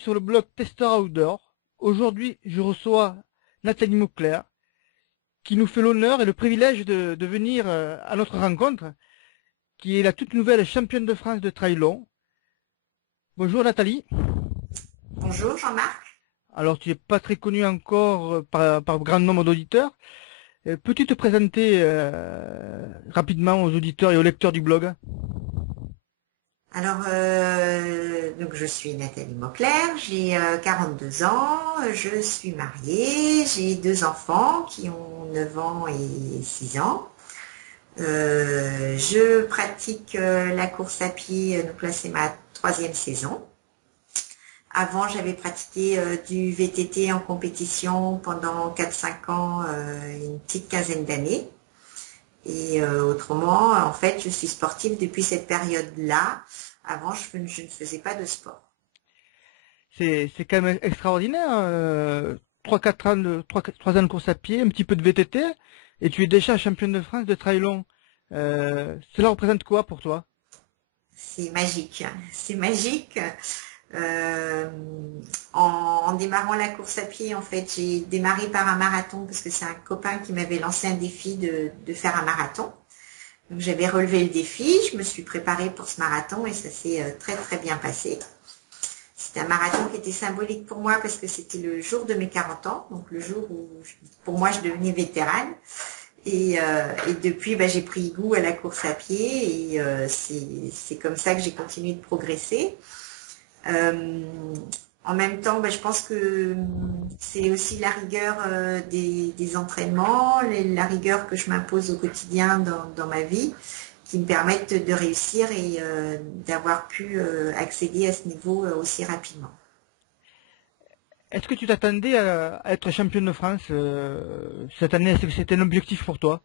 sur le blog Tester Outdoor. Aujourd'hui, je reçois Nathalie Mauclair, qui nous fait l'honneur et le privilège de venir à notre rencontre, qui est la toute nouvelle championne de France de trail long. Bonjour Nathalie. Bonjour Jean-Marc. Alors, tu n'es pas très connue encore par grand nombre d'auditeurs. Peux-tu te présenter rapidement aux auditeurs et aux lecteurs du blog? Alors, donc je suis Nathalie Mauclair, j'ai 42 ans, je suis mariée, j'ai deux enfants qui ont 9 ans et 6 ans. Je pratique la course à pied, donc là c'est ma 3e saison. Avant, j'avais pratiqué du VTT en compétition pendant 4-5 ans, une petite quinzaine d'années. Et autrement, en fait, je suis sportive depuis cette période-là. Avant, je ne faisais pas de sport. C'est quand même extraordinaire. 3 ans de course à pied, un petit peu de VTT, et tu es déjà championne de France de trail long. Cela représente quoi pour toi? C'est magique. C'est magique. Euh, en démarrant la course à pied, en fait, j'ai démarré par un marathon parce que c'est un copain qui m'avait lancé un défi de faire un marathon. Donc j'avais relevé le défi, je me suis préparée pour ce marathon et ça s'est très très bien passé. C'était un marathon qui était symbolique pour moi parce que c'était le jour de mes 40 ans, donc le jour où pour moi je devenais vétérane. Et depuis, j'ai pris goût à la course à pied et c'est comme ça que j'ai continué de progresser. En même temps, je pense que c'est aussi la rigueur des entraînements, la rigueur que je m'impose au quotidien dans ma vie qui me permettent de réussir et d'avoir pu accéder à ce niveau aussi rapidement. Est-ce que tu t'attendais à être championne de France cette année? Est-ce que c'était un objectif pour toi?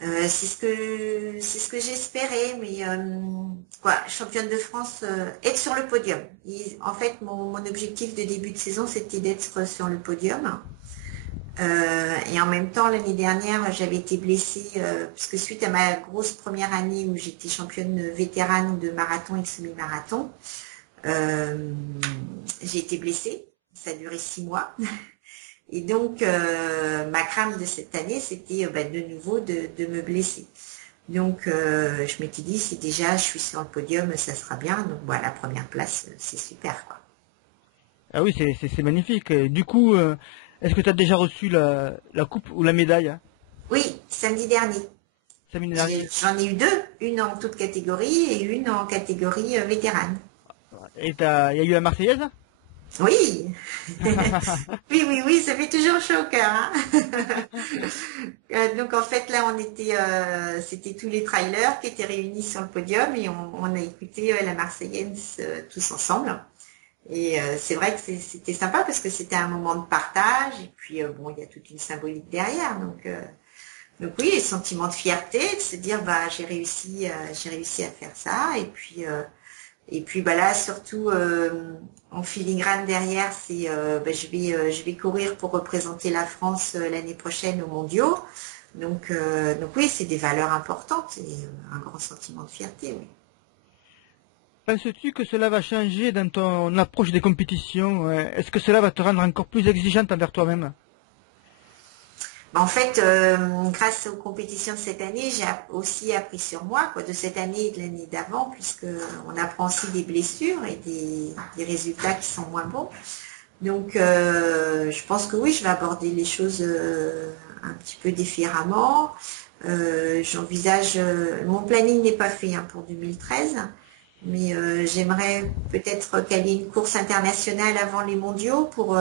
C'est ce que j'espérais, mais championne de France, être sur le podium. En fait, mon objectif de début de saison, c'était d'être sur le podium. Et en même temps, l'année dernière, j'avais été blessée, puisque suite à ma grosse première année où j'étais championne vétérane de marathon et de semi-marathon, j'ai été blessée. Ça a duré 6 mois. Et donc, ma crainte de cette année, c'était de nouveau de me blesser. Donc, je m'étais dit, si déjà je suis sur le podium, ça sera bien. Donc, la première place, c'est super, quoi. Ah oui, c'est magnifique. Et du coup, est-ce que tu as déjà reçu la coupe ou la médaille, hein, Oui, samedi dernier. samedi dernier? J'en ai eu deux, une en toute catégorie et une en catégorie vétérane. Et il y a eu la Marseillaise? Oui, oui, oui, oui, ça fait toujours chaud au cœur, hein. Donc en fait là, c'était tous les trailers qui étaient réunis sur le podium et on a écouté la Marseillaise tous ensemble. Et c'est vrai que c'était sympa parce que c'était un moment de partage et puis il y a toute une symbolique derrière. Donc oui, les sentiments de fierté, de se dire j'ai réussi à faire ça et puis là surtout en filigrane derrière, c'est je vais courir pour représenter la France l'année prochaine aux Mondiaux. Donc oui, c'est des valeurs importantes et un grand sentiment de fierté, oui. Penses-tu que cela va changer dans ton approche des compétitions? Est-ce que cela va te rendre encore plus exigeante envers toi-même? En fait, grâce aux compétitions de cette année, j'ai aussi appris sur moi, de cette année et de l'année d'avant, puisque on apprend aussi des blessures et des résultats qui sont moins bons. Donc, je pense que oui, je vais aborder les choses un petit peu différemment. J'envisage, mon planning n'est pas fait pour 2013, mais j'aimerais peut-être caler une course internationale avant les mondiaux pour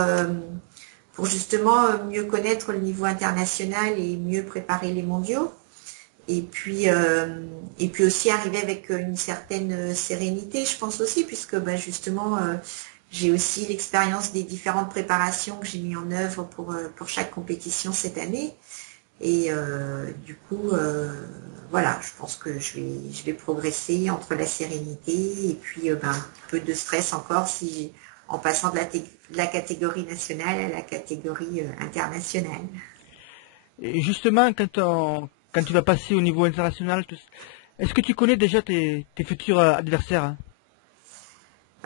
justement mieux connaître le niveau international et mieux préparer les mondiaux. Et puis aussi arriver avec une certaine sérénité, je pense aussi, puisque justement, j'ai aussi l'expérience des différentes préparations que j'ai mis en œuvre pour chaque compétition cette année. Et du coup, voilà, je pense que je vais progresser entre la sérénité et puis un peu de stress encore en passant de la catégorie nationale à la catégorie internationale. Et justement, quand tu vas passer au niveau international, est-ce que tu connais déjà tes futurs adversaires, hein?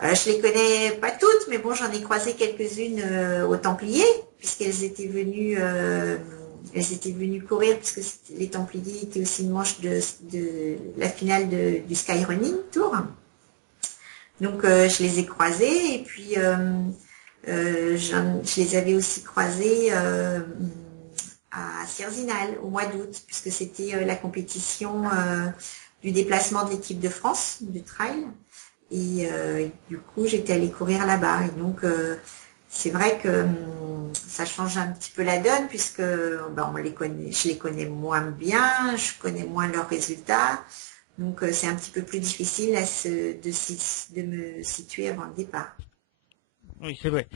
Je les connais pas toutes, mais bon, j'en ai croisé quelques-unes aux Templiers, puisqu'elles étaient venues courir, puisque les Templiers étaient aussi une manche de la finale du Skyrunning Tour. Donc, je les ai croisées, et puis je les avais aussi croisées à Sierzinal au mois d'août, puisque c'était la compétition du déplacement de l'équipe de France, du trail. Et du coup, j'étais allée courir là-bas. Et donc, c'est vrai que ça change un petit peu la donne puisque on les connaît, je les connais moins bien, je connais moins leurs résultats. Donc, c'est un petit peu plus difficile de me situer avant le départ. Oui, c'est vrai.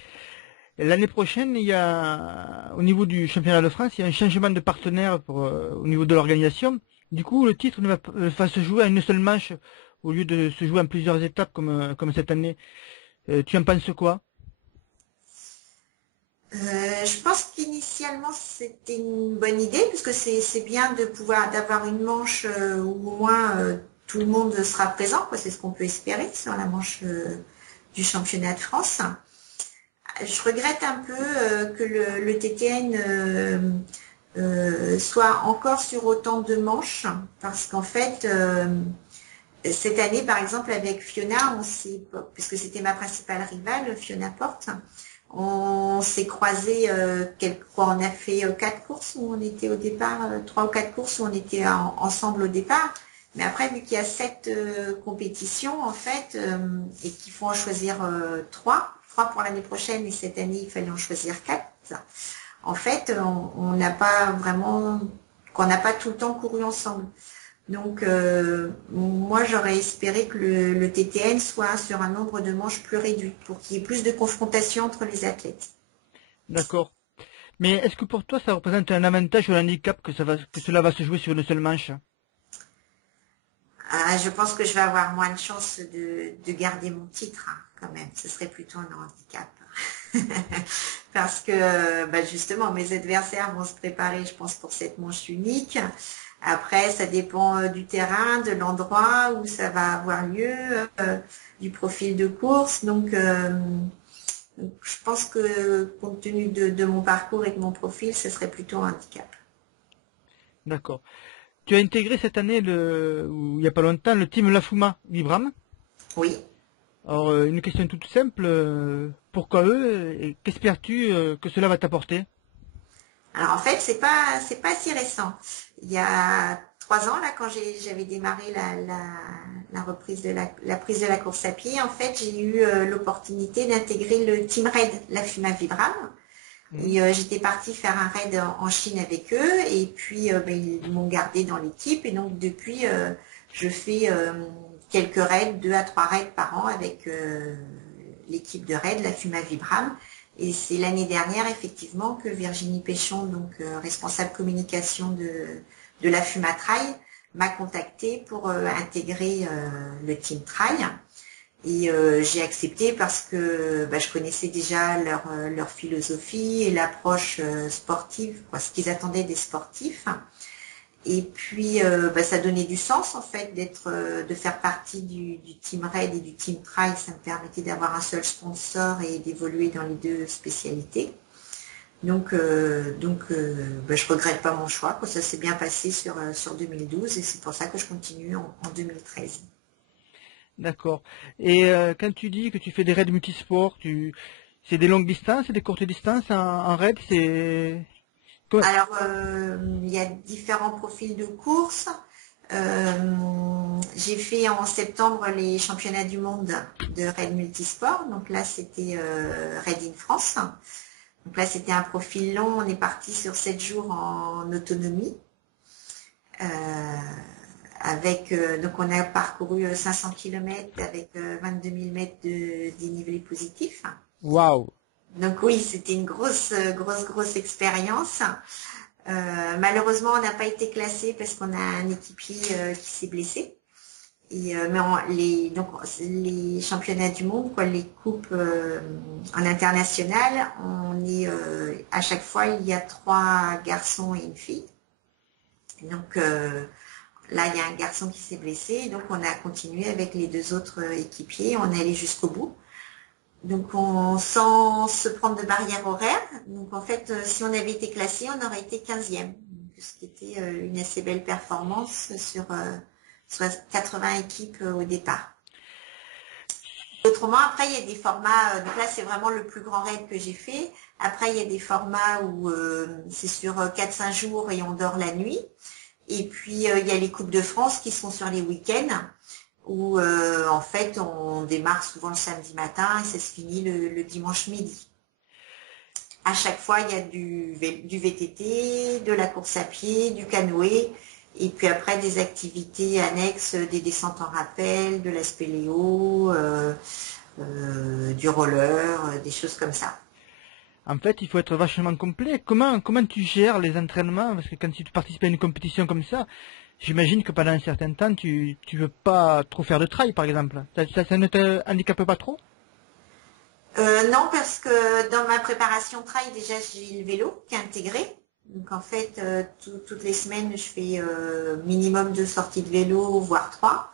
L'année prochaine, il y a, au niveau du championnat de France, il y a un changement de partenaire au niveau de l'organisation. Du coup, le titre va se jouer à une seule manche au lieu de se jouer en plusieurs étapes comme cette année. Tu en penses quoi? Je pense qu'initialement c'était une bonne idée puisque c'est bien de pouvoir d'avoir une manche où au moins tout le monde sera présent, quoi. C'est ce qu'on peut espérer sur la manche du championnat de France. Je regrette un peu que le TTN soit encore sur autant de manches parce qu'en fait cette année par exemple avec Fiona, puisque c'était ma principale rivale, Fiona Porte, on s'est croisés on a fait 4 courses où on était au départ, 3 ou 4 courses où on était ensemble au départ. Mais après, vu qu'il y a 7 compétitions en fait, et qu'il faut en choisir 3 pour l'année prochaine, et cette année il fallait en choisir 4. En fait, on n'a pas vraiment, qu'on n'a pas tout le temps couru ensemble. Donc, moi, j'aurais espéré que le TTN soit sur un nombre de manches plus réduit pour qu'il y ait plus de confrontation entre les athlètes. D'accord. Mais est-ce que pour toi, ça représente un avantage ou un handicap que cela va se jouer sur une seule manche? Je pense que je vais avoir moins de chances de garder mon titre, hein, quand même. Ce serait plutôt un handicap. Parce que justement, mes adversaires vont se préparer, je pense, pour cette manche unique. Après, ça dépend du terrain, de l'endroit où ça va avoir lieu, du profil de course. Donc, je pense que compte tenu de mon parcours et de mon profil, ce serait plutôt un handicap. D'accord. Tu as intégré cette année, ou il n'y a pas longtemps, le team Lafuma Vibram. Oui. Alors, une question toute simple, pourquoi eux et qu'espères-tu que cela va t'apporter? Alors en fait, c'est pas si récent. Il y a 3 ans, là, quand j'avais démarré la reprise la prise de la course à pied, en fait, j'ai eu l'opportunité d'intégrer le Team Raid, la Fuma Vibram. Mhm. Et j'étais partie faire un raid en Chine avec eux. Et puis, ils m'ont gardé dans l'équipe. Et donc, depuis, je fais quelques raids, 2 à 3 raids par an avec l'équipe de raid, la Fuma Vibram. Et c'est l'année dernière, effectivement, que Virginie Péchon, donc responsable communication de la Fuma Trail, m'a contactée pour intégrer le Team Trail. Et j'ai accepté parce que je connaissais déjà leur philosophie et l'approche sportive, quoi, ce qu'ils attendaient des sportifs. Et puis ça donnait du sens en fait de faire partie du Team Raid et du Team Trail. Ça me permettait d'avoir un seul sponsor et d'évoluer dans les 2 spécialités. Donc, je regrette pas mon choix, quoi. Ça s'est bien passé sur 2012 et c'est pour ça que je continue en 2013. D'accord. Et quand tu dis que tu fais des raids multisports, c'est des longues distances, des courtes distances en raid, Alors, il y a différents profils de courses. J'ai fait en septembre les championnats du monde de raid multisport. Donc là, c'était Raid in France. Donc là, c'était un profil long. On est parti sur 7 jours en autonomie. Donc on a parcouru 500 km avec 22 000 mètres de dénivelé positif. waouh. Donc oui, c'était une grosse expérience. Malheureusement, on n'a pas été classé parce qu'on a un équipier qui s'est blessé. Et, donc, les championnats du monde, quoi, les coupes en international, on est à chaque fois il y a 3 garçons et une fille. Donc Là, il y a un garçon qui s'est blessé, donc on a continué avec les 2 autres équipiers, on est allé jusqu'au bout. Donc sans se prendre de barrière horaire. Donc en fait, si on avait été classé, on aurait été 15e. Ce qui était une assez belle performance sur 80 équipes au départ. Autrement, après, il y a des formats, donc là, c'est vraiment le plus grand raid que j'ai fait. Après, il y a des formats où c'est sur 4-5 jours et on dort la nuit. Et puis, il y a les Coupes de France qui sont sur les week-ends, où en fait, on démarre souvent le samedi matin et ça se finit le dimanche midi. À chaque fois, il y a du VTT, de la course à pied, du canoë, et puis après des activités annexes, des descentes en rappel, de la spéléo, du roller, des choses comme ça. En fait, il faut être vachement complet. Comment tu gères les entraînements? Parce que quand tu participes à une compétition comme ça, j'imagine que pendant un certain temps, tu veux pas trop faire de trail, par exemple. Ça ne te handicape pas trop? Non, parce que dans ma préparation trail, déjà, j'ai le vélo qui est intégré. Donc en fait, toutes les semaines, je fais minimum 2 sorties de vélo, voire 3.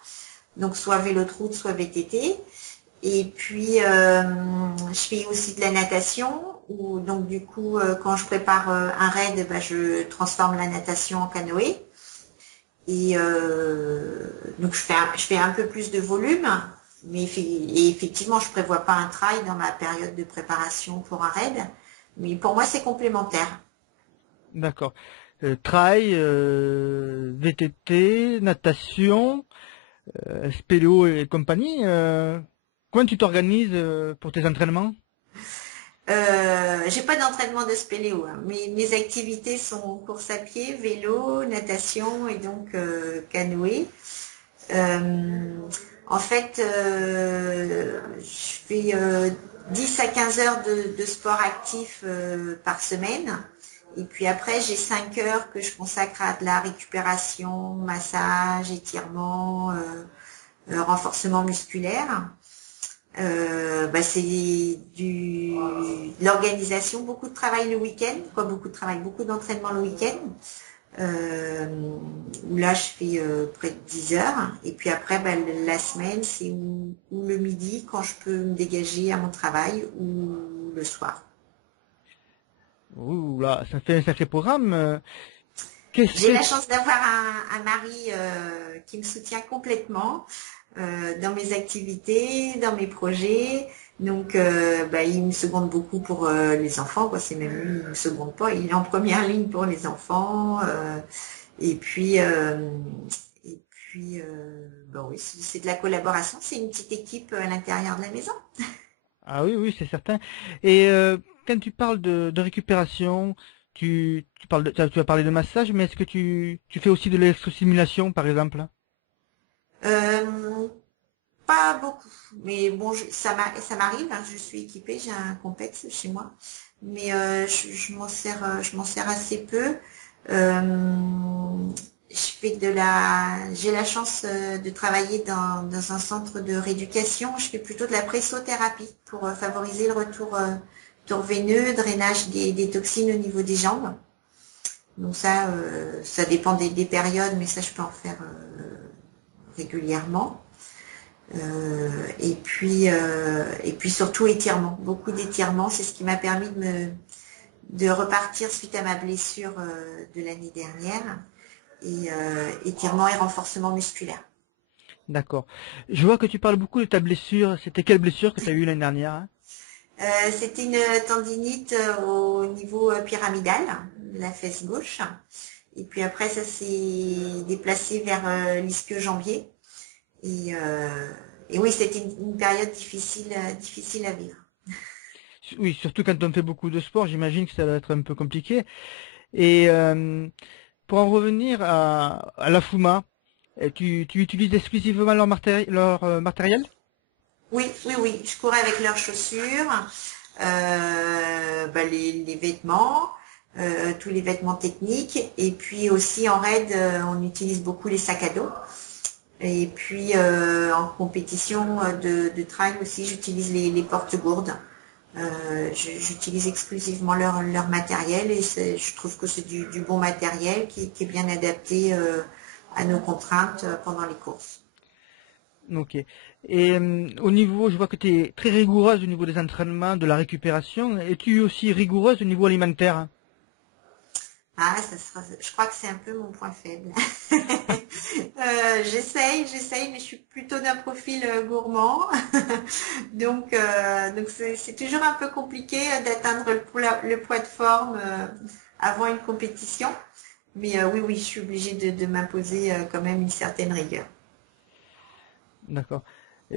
Donc soit vélo de route, soit VTT. Et puis, je fais aussi de la natation, où donc du coup, quand je prépare un raid, bah, je transforme la natation en canoë. Et donc, je fais un peu plus de volume, mais et effectivement, je prévois pas un trail dans ma période de préparation pour un raid. Mais pour moi, c'est complémentaire. D'accord. Trail, VTT, natation, spéléo et compagnie. Comment tu t'organises pour tes entraînements? J'ai pas d'entraînement de spéléo, hein. Mes activités sont course à pied, vélo, natation et donc canoë. Euh, En fait, je fais 10 à 15 heures de sport actif par semaine. Et puis après, j'ai 5 heures que je consacre à de la récupération, massage, étirement, renforcement musculaire. Bah, c'est de l'organisation, beaucoup de travail le week-end, quoi, beaucoup de travail, beaucoup d'entraînement le week-end. Où là je fais près de 10 heures et puis après bah, la semaine c'est ou le midi quand je peux me dégager à mon travail ou le soir. Ouh là, ça fait un sacré programme. Qu'est-ce J'ai que la chance d'avoir un mari qui me soutient complètement dans mes activités, dans mes projets. Donc, bah, il me seconde beaucoup pour les enfants, quoi. C'est même lui, il me seconde pas. Il est en première ligne pour les enfants. Et puis, bah oui, c'est de la collaboration. C'est une petite équipe à l'intérieur de la maison. Ah oui, oui, c'est certain. Et quand tu parles de récupération, tu parles tu as parlé de massage, mais est-ce que tu fais aussi de l'électrostimulation, par exemple? Euh, Pas beaucoup, mais bon, ça m'arrive, hein, je suis équipée, j'ai un complexe chez moi, mais je m'en sers assez peu. J'ai la chance de travailler dans un centre de rééducation. Je fais plutôt de la pressothérapie pour favoriser le retour veineux, drainage des toxines au niveau des jambes. Donc ça dépend des périodes, mais ça, je peux en faire régulièrement. Et puis surtout étirement, beaucoup d'étirements, c'est ce qui m'a permis de repartir suite à ma blessure de l'année dernière. Et étirement et renforcement musculaire. D'accord. Je vois que tu parles beaucoup de ta blessure. C'était quelle blessure que tu as eue l'année dernière, hein? C'était une tendinite au niveau pyramidal, de la fesse gauche. Et puis après, ça s'est déplacé vers l'ischio-jambier. Et, euh, et oui, c'était une période difficile à vivre. Oui, surtout quand on fait beaucoup de sport, j'imagine que ça va être un peu compliqué. Et pour en revenir à la Fuma, tu utilises exclusivement leur matériel? Oui, oui, oui. Je courais avec leurs chaussures, bah, les vêtements, tous les vêtements techniques. Et puis aussi en raid, on utilise beaucoup les sacs à dos. Et puis en compétition de trail aussi, j'utilise les porte-gourdes. J'utilise exclusivement leur matériel et je trouve que c'est du bon matériel qui est bien adapté à nos contraintes pendant les courses. Ok. Et au niveau, je vois que tu es très rigoureuse au niveau des entraînements, de la récupération. Es-tu aussi rigoureuse au niveau alimentaire? Ah, je crois que c'est un peu mon point faible. J'essaye, mais je suis plutôt d'un profil gourmand. Donc c'est toujours un peu compliqué d'atteindre le poids de forme avant une compétition. Mais oui, oui, je suis obligée de m'imposer quand même une certaine rigueur. D'accord.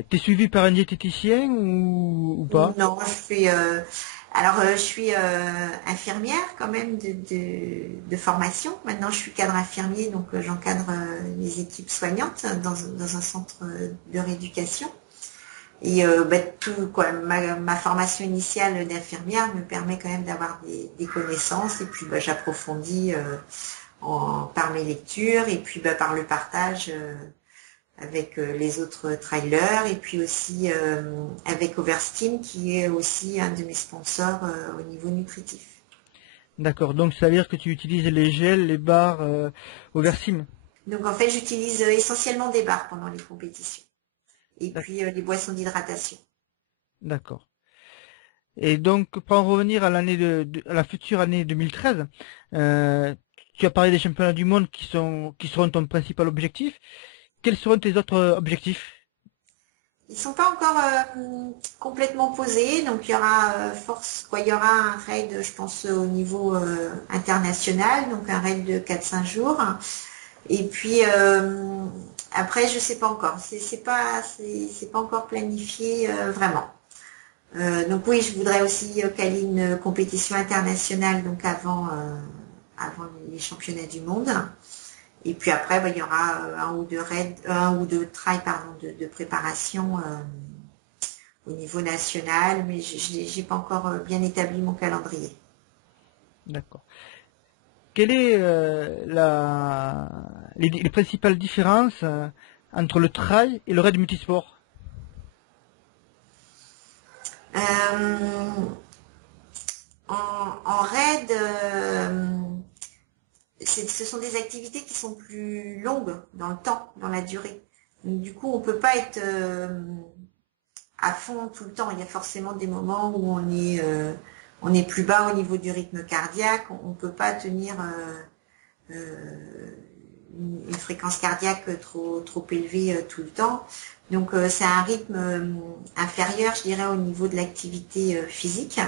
T'es suivi par un diététicien ou pas? Non, je suis infirmière quand même de formation. Maintenant, je suis cadre infirmier, donc j'encadre les équipes soignantes dans un centre de rééducation. Et tout, quoi, ma formation initiale d'infirmière me permet quand même d'avoir des connaissances et puis j'approfondis par mes lectures et puis par le partage avec les autres trailers et puis aussi avec Oversteam qui est aussi un de mes sponsors au niveau nutritif. D'accord. Donc ça veut dire que tu utilises les gels, les barres au Versim. Donc en fait, j'utilise essentiellement des barres pendant les compétitions et D'ac- puis les boissons d'hydratation. D'accord. Et donc, pour en revenir à à la future année 2013, euh, tu as parlé des championnats du monde qui seront ton principal objectif. Quels seront tes autres objectifs? Ils sont pas encore complètement posés, donc il y aura il y aura un raid, je pense, au niveau international, donc un raid de 4-5 jours. Et puis après, je sais pas encore. C'est pas encore planifié vraiment. Donc oui, je voudrais aussi caler une compétition internationale donc avant les championnats du monde. Et puis après, il y aura un ou deux trails pardon, de préparation au niveau national, mais j'ai pas encore bien établi mon calendrier. D'accord. Quelle est les principales différences entre le trail et le raid multisport? Euh, en raid, ce sont des activités qui sont plus longues dans le temps, dans la durée. Donc, du coup, on peut pas être à fond tout le temps. Il y a forcément des moments où on est plus bas au niveau du rythme cardiaque. On ne peut pas tenir une fréquence cardiaque trop élevée tout le temps. Donc c'est un rythme inférieur, je dirais, au niveau de l'activité physique.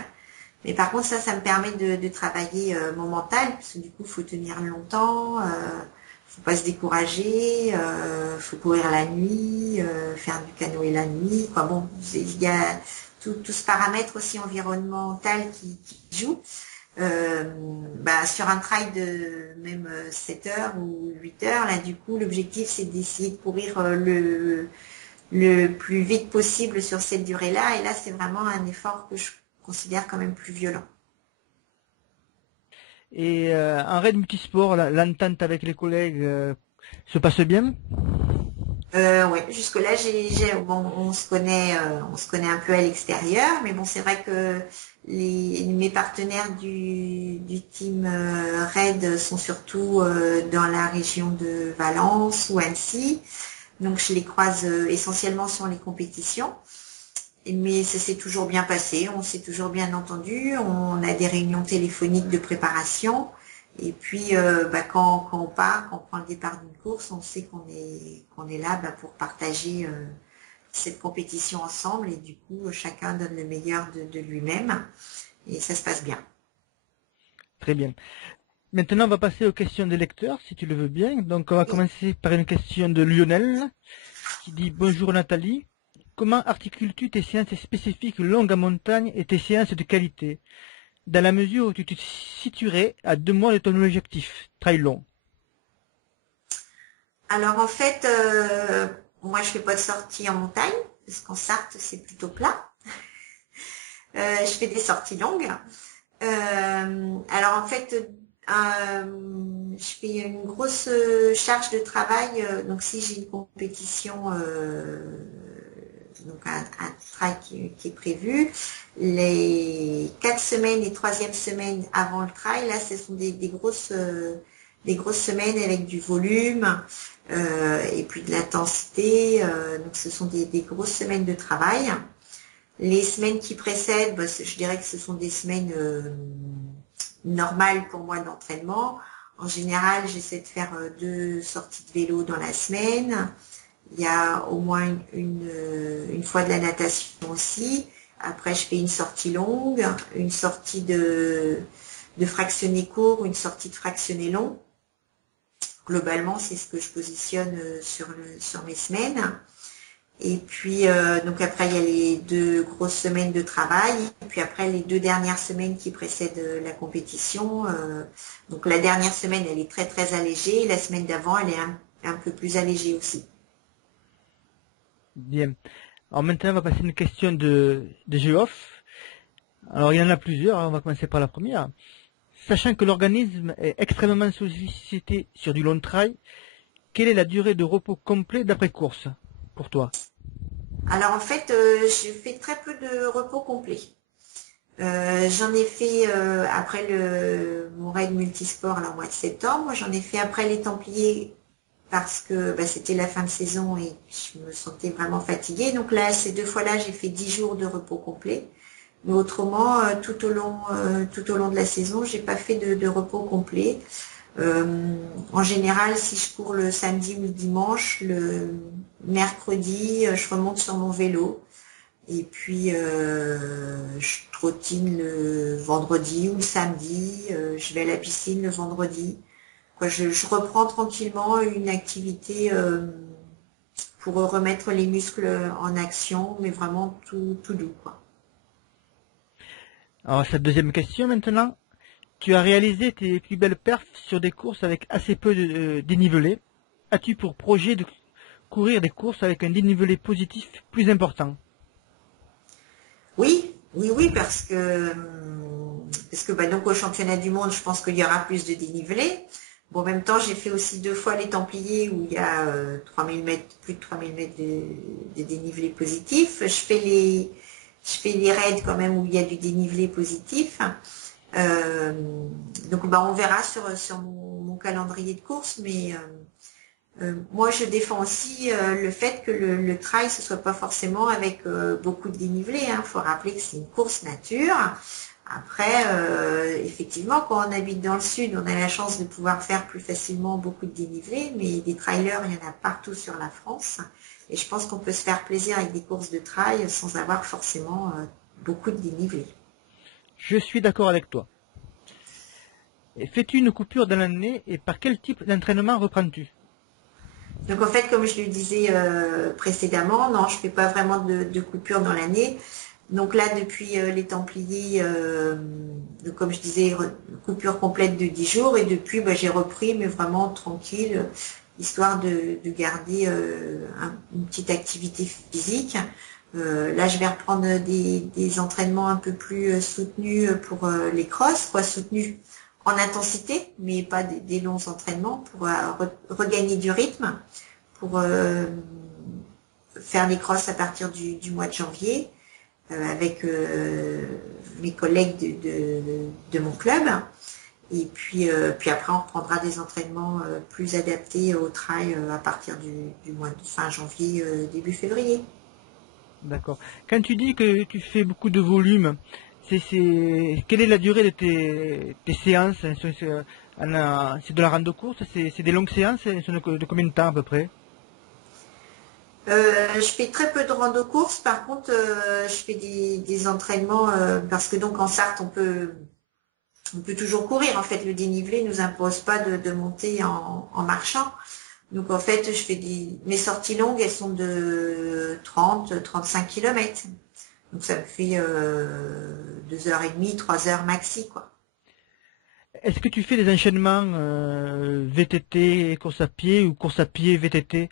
Mais par contre, ça me permet de travailler mon mental, parce que du coup, il faut tenir longtemps, faut pas se décourager, faut courir la nuit, faire du canoë la nuit. Quoi. Bon, il y a tout ce paramètre aussi environnemental qui joue. Sur un trail de même 7 heures ou 8 heures, là du coup l'objectif c'est d'essayer de courir le plus vite possible sur cette durée-là et là c'est vraiment un effort que je considère quand même plus violent. Et en raid multisport, l'entente avec les collègues se passe bien? Ouais, jusque-là, bon, on se connaît un peu à l'extérieur, mais bon, c'est vrai que mes partenaires du team Raid sont surtout dans la région de Valence ou Annecy, donc je les croise essentiellement sur les compétitions. Mais ça s'est toujours bien passé, on s'est toujours bien entendu, on a des réunions téléphoniques de préparation. Et puis quand on part, quand on prend le départ d'une course, on sait qu'on est là pour partager cette compétition ensemble et du coup chacun donne le meilleur de lui-même et ça se passe bien. Très bien. Maintenant, on va passer aux questions des lecteurs, si tu le veux bien. Donc, on va Oui. commencer par une question de Lionel, qui dit: Bonjour Nathalie. Comment articules-tu tes séances spécifiques longues en montagne et tes séances de qualité, dans la mesure où tu te situerais à 2 mois de ton objectif, trail long? Alors en fait, moi je fais pas de sortie en montagne parce qu'en Sarthe c'est plutôt plat. Je fais des sorties longues. Alors en fait, je fais une grosse charge de travail. Donc si j'ai une compétition, donc un trail qui est prévu, les 4 semaines et troisième semaine avant le trail, là ce sont des grosses des grosses semaines avec du volume et puis de l'intensité. Donc ce sont des grosses semaines de travail. Les semaines qui précèdent, bah, je dirais que ce sont des semaines normales pour moi d'entraînement. En général, j'essaie de faire 2 sorties de vélo dans la semaine. Il y a au moins une fois de la natation aussi. Après, je fais une sortie longue, une sortie de fractionné court, une sortie de fractionné long. Globalement, c'est ce que je positionne sur mes semaines. Et puis, donc après, il y a les 2 grosses semaines de travail. Et puis après, les 2 dernières semaines qui précèdent la compétition. Donc la dernière semaine, elle est très très allégée. La semaine d'avant, elle est un peu plus allégée aussi. Bien. Alors maintenant, on va passer à une question de géoff. Alors il y en a plusieurs, hein, on va commencer par la première. Sachant que l'organisme est extrêmement sollicité sur du long trail, quelle est la durée de repos complet d'après course pour toi? Alors en fait, je fais très peu de repos complet. J'en ai fait après mon raid multisport là, au mois de septembre. J'en ai fait après les Templiers parce que bah, c'était la fin de saison et je me sentais vraiment fatiguée. Donc là, ces 2 fois-là, j'ai fait 10 jours de repos complet. Mais autrement, tout au long de la saison, j'ai pas fait de repos complet. En général, si je cours le samedi ou le dimanche, le mercredi, je remonte sur mon vélo. Et puis, je trottine le vendredi ou le samedi. Je vais à la piscine le vendredi. Quoi, je reprends tranquillement une activité pour remettre les muscles en action, mais vraiment tout doux, quoi. Alors cette deuxième question maintenant. Tu as réalisé tes plus belles perfs sur des courses avec assez peu de dénivelé. As-tu pour projet de courir des courses avec un dénivelé positif plus important? Oui, oui, oui, parce que bah, donc au championnat du monde, je pense qu'il y aura plus de dénivelé. Bon, en même temps, j'ai fait aussi 2 fois les Templiers où il y a 3000 mètres, plus de 3000 mètres de dénivelé positif. Je fais les raids quand même où il y a du dénivelé positif. Euh, donc bah, on verra sur mon calendrier de course, mais moi je défends aussi le fait que le trail ce soit pas forcément avec beaucoup de dénivelé. Il faut rappeler que c'est une course nature. Après, effectivement, quand on habite dans le sud, on a la chance de pouvoir faire plus facilement beaucoup de dénivelé, mais des trailers, il y en a partout sur la France. Et je pense qu'on peut se faire plaisir avec des courses de trail sans avoir forcément beaucoup de dénivelé. Je suis d'accord avec toi. Et fais-tu une coupure dans l'année et par quel type d'entraînement reprends-tu? Donc en fait, comme je le disais précédemment, non, je fais pas vraiment de coupure dans l'année. Donc là, depuis les Templiers, donc comme je disais, coupure complète de 10 jours. Et depuis, bah, j'ai repris, mais vraiment tranquille, histoire de garder une petite activité physique. Là, je vais reprendre des entraînements un peu plus soutenus pour les crosses, quoi, soutenus en intensité, mais pas des longs entraînements pour regagner du rythme, pour faire les crosses à partir du mois de janvier avec mes collègues de mon club. Et puis après, on reprendra des entraînements plus adaptés au trail à partir du mois de fin janvier, début février. D'accord. Quand tu dis que tu fais beaucoup de volume, quelle est la durée de tes séances? C'est de la rando course? C'est des longues séances? Elles sont de combien de temps à peu près? Je fais très peu de rando course, par contre, je fais des entraînements parce que donc en Sarthe, on peut toujours courir. En fait, le dénivelé nous impose pas de monter en marchant. Donc en fait, je fais mes sorties longues, elles sont de 30-35 km. Donc ça me fait 2h30, 3 heures maxi, quoi. Est-ce que tu fais des enchaînements VTT, course à pied ou course à pied VTT?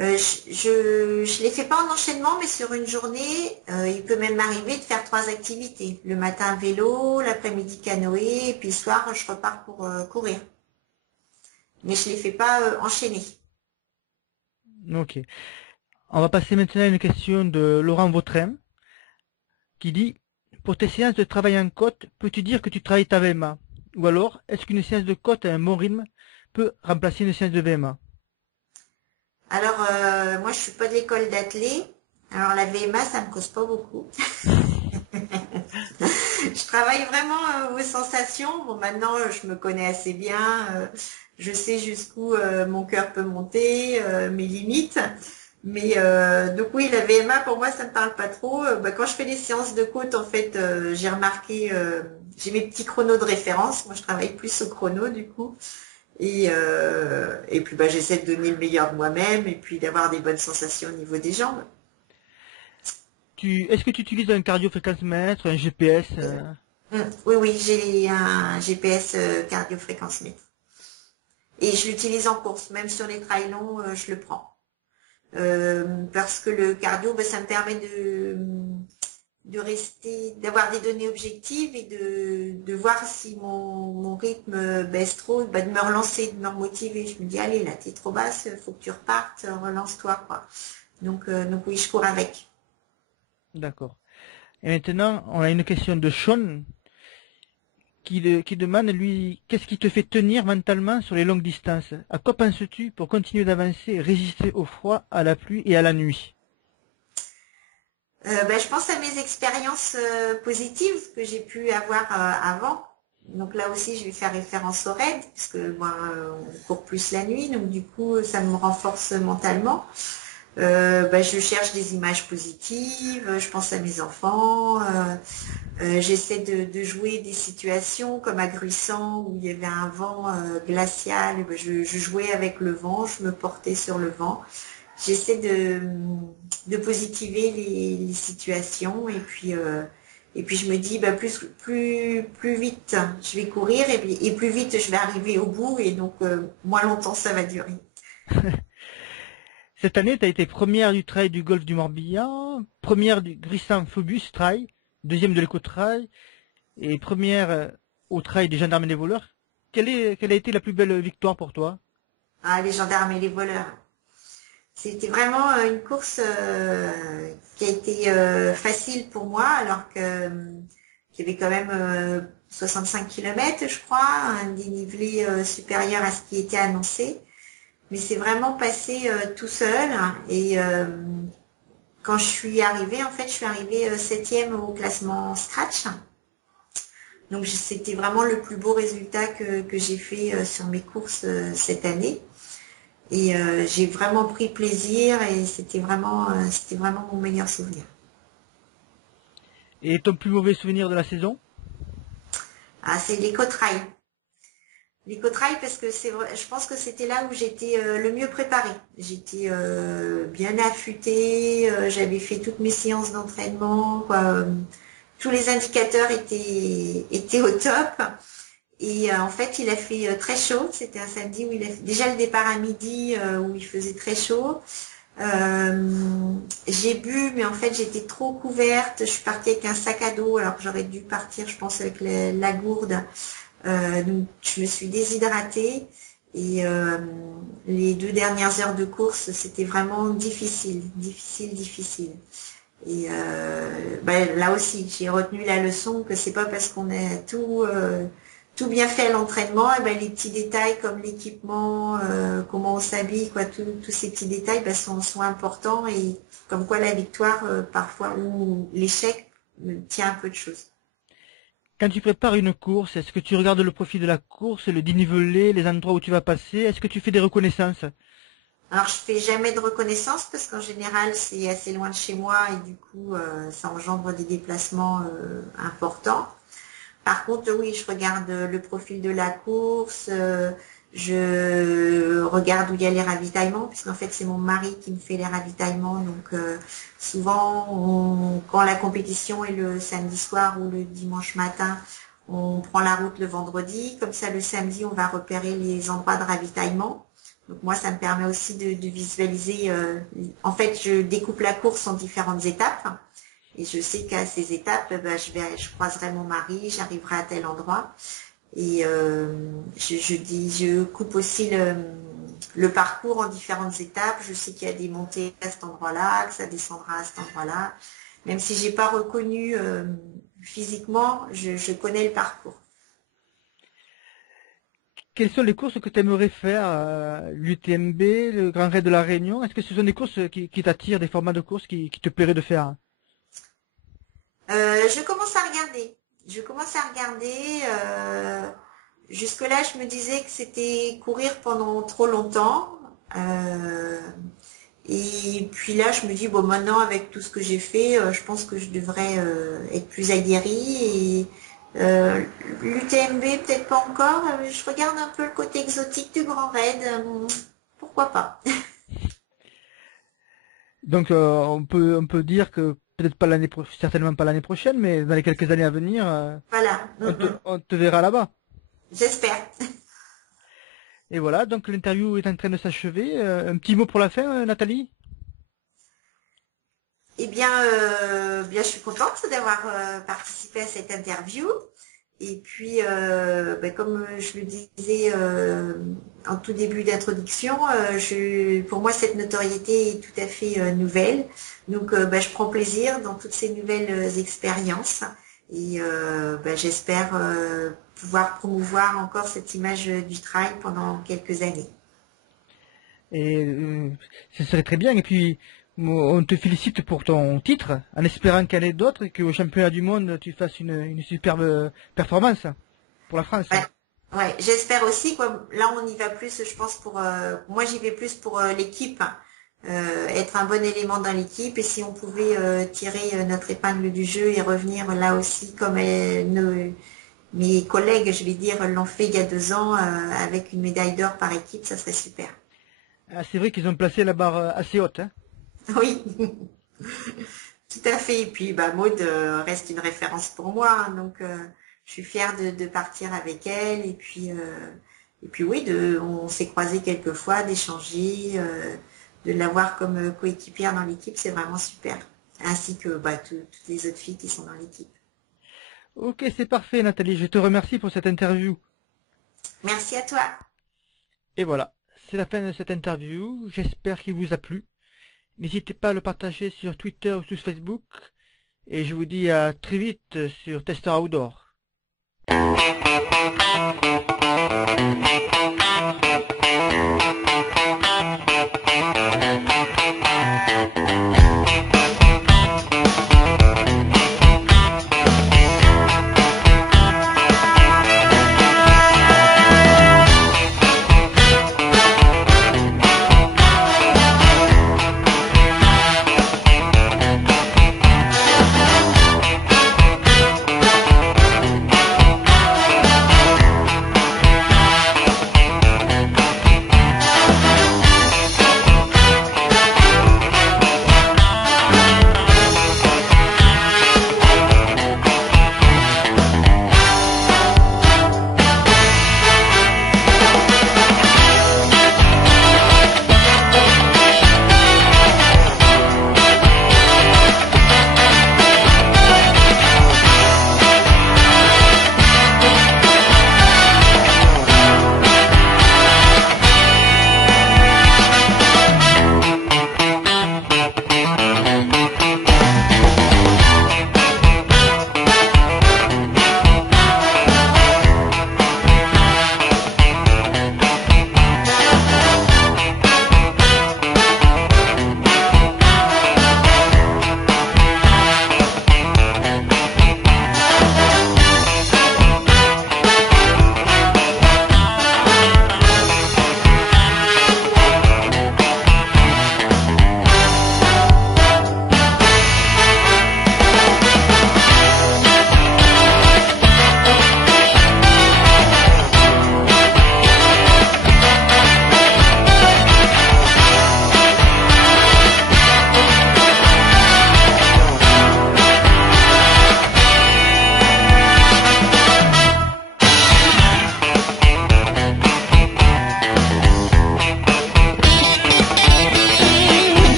Je les fais pas en enchaînement, mais sur une journée, il peut même m'arriver de faire 3 activités. Le matin vélo, l'après-midi canoë, et puis le soir, je repars pour courir. Mais je les fais pas enchaîner. Ok. On va passer maintenant à une question de Laurent Vautrin qui dit: pour tes séances de travail en côte, peux-tu dire que tu travailles ta VMA? Ou alors, est-ce qu'une séance de côte à un bon rythme peut remplacer une séance de VMA? Alors, moi, je suis pas de l'école d'athlée. Alors, la VMA, ça me cause pas beaucoup. Je travaille vraiment aux sensations. Bon, maintenant, je me connais assez bien. Je sais jusqu'où mon cœur peut monter, mes limites. Mais donc oui, la VMA pour moi ça me parle pas trop. Quand je fais des séances de côte, en fait, j'ai remarqué, j'ai mes petits chronos de référence. Moi, je travaille plus au chrono du coup, et puis j'essaie de donner le meilleur de moi-même et puis d'avoir des bonnes sensations au niveau des jambes. Est-ce que tu utilises un cardio-fréquence-mètre, un GPS? Oui, oui, j'ai un GPS cardio-fréquence-mètre et je l'utilise en course, même sur les trails longs, je le prends. Parce que le cardio, ça me permet de rester, d'avoir des données objectives et de voir si mon rythme baisse trop, de me relancer, de me remotiver. Je me dis, allez, là, t'es trop basse, faut que tu repartes, relance-toi, quoi. Donc oui, je cours avec. D'accord. Et maintenant, on a une question de Sean qui demande, lui, qu'est-ce qui te fait tenir mentalement sur les longues distances? À quoi penses-tu pour continuer d'avancer et résister au froid, à la pluie et à la nuit? Je pense à mes expériences positives que j'ai pu avoir avant. Donc là aussi, je vais faire référence au raid, puisque moi, on court plus la nuit, donc du coup, ça me renforce mentalement. Je cherche des images positives, je pense à mes enfants, j'essaie de jouer des situations comme à Gruissant où il y avait un vent glacial, je jouais avec le vent, je me portais sur le vent. J'essaie de positiver les situations et puis je me dis plus vite je vais courir et plus vite je vais arriver au bout et donc moins longtemps ça va durer. Cette année, tu as été première du trail du golfe du Morbihan, première du Grissan Phobus Trail, deuxième de l'éco-trail et première au trail des gendarmes et des voleurs. Quelle a été la plus belle victoire pour toi? Ah, les gendarmes et les voleurs. C'était vraiment une course qui a été facile pour moi, alors que qu'il y avait quand même 65 km, je crois, un dénivelé supérieur à ce qui était annoncé. Mais c'est vraiment passé tout seul. Et quand je suis arrivée, en fait, je suis arrivée septième au classement Scratch. Donc c'était vraiment le plus beau résultat que j'ai fait sur mes courses cette année. Et j'ai vraiment pris plaisir et c'était vraiment mon meilleur souvenir. Et ton plus mauvais souvenir de la saison? Ah, c'est l'éco-trail. L'éco-trail parce que c'est vrai, je pense que c'était là où j'étais le mieux préparée. J'étais bien affûtée, j'avais fait toutes mes séances d'entraînement, quoi. Tous les indicateurs étaient au top. Et en fait, il a fait très chaud. C'était un samedi où il a fait déjà le départ à midi où il faisait très chaud. J'ai bu, mais en fait j'étais trop couverte. Je suis partie avec un sac à dos, alors que j'aurais dû partir, je pense, avec la gourde. Donc je me suis déshydratée et les 2 dernières heures de course, c'était vraiment difficile, difficile, difficile. Et là aussi, j'ai retenu la leçon que c'est pas parce qu'on a tout bien fait à l'entraînement, et les petits détails comme l'équipement, comment on s'habille, quoi, tous ces petits détails sont importants et comme quoi la victoire parfois ou l'échec tient un peu de choses. Quand tu prépares une course, est-ce que tu regardes le profil de la course, le dénivelé, les endroits où tu vas passer? Est-ce que tu fais des reconnaissances? Alors je fais jamais de reconnaissance parce qu'en général c'est assez loin de chez moi et du coup ça engendre des déplacements importants. Par contre, oui, je regarde le profil de la course, je regarde où il y a les ravitaillements, puisqu'en fait, c'est mon mari qui me fait les ravitaillements. Donc, souvent, quand la compétition est le samedi soir ou le dimanche matin, on prend la route le vendredi. Comme ça, le samedi, on va repérer les endroits de ravitaillement. Donc, moi, ça me permet aussi de visualiser. En fait, je découpe la course en différentes étapes. Et je sais qu'à ces étapes, je croiserai mon mari, j'arriverai à tel endroit. Et je coupe aussi le parcours en différentes étapes. Je sais qu'il y a des montées à cet endroit-là, que ça descendra à cet endroit-là. Même si j'ai pas reconnu physiquement, je connais le parcours. quelles sont les courses que tu aimerais faire, l'UTMB, le Grand Raid de la Réunion? Est-ce que ce sont des courses qui t'attirent, des formats de courses qui te plairaient de faire? Je commence à regarder. Je commence à regarder. Jusque-là, je me disais que c'était courir pendant trop longtemps. Et puis là, je me dis, bon, maintenant, avec tout ce que j'ai fait, je pense que je devrais être plus aguerrie. Et l'UTMB, peut-être pas encore. Je regarde un peu le côté exotique du Grand Raid. Pourquoi pas? Donc on peut dire que peut-être pas certainement pas l'année prochaine, mais dans les quelques années à venir, Voilà. on te verra là-bas. J'espère. Et voilà, donc l'interview est en train de s'achever. Un petit mot pour la fin, Nathalie? Eh bien, bien, je suis contente d'avoir participé à cette interview. Et puis, ben, comme je le disais en tout début d'introduction, pour moi, cette notoriété est tout à fait nouvelle. Donc, ben, je prends plaisir dans toutes ces nouvelles expériences. Et ben, j'espère pouvoir promouvoir encore cette image du trail pendant quelques années. Et ce serait très bien. Et puis, on te félicite pour ton titre, en espérant qu'il y en ait d'autres et qu'au championnat du monde, tu fasses une superbe performance pour la France. Ouais, ouais, j'espère aussi quoi. Là, on y va plus, je pense pour moi, j'y vais plus pour l'équipe, être un bon élément dans l'équipe. Et si on pouvait tirer notre épingle du jeu et revenir là aussi comme mes collègues, je vais dire, l'ont fait il y a 2 ans avec une médaille d'or par équipe, ça serait super. Ah, c'est vrai qu'ils ont placé la barre assez haute, hein. Oui, tout à fait. Et puis, bah, Maud reste une référence pour moi, hein. Donc, je suis fière de partir avec elle. Et puis oui, on s'est croisés quelques fois, d'échanger, de l'avoir comme coéquipière dans l'équipe, c'est vraiment super. Ainsi que bah, toutes les autres filles qui sont dans l'équipe. Ok, c'est parfait, Nathalie. Je te remercie pour cette interview. Merci à toi. Et voilà, c'est la fin de cette interview. J'espère qu'il vous a plu. N'hésitez pas à le partager sur Twitter ou sur Facebook. Et je vous dis à très vite sur Tester Outdoor.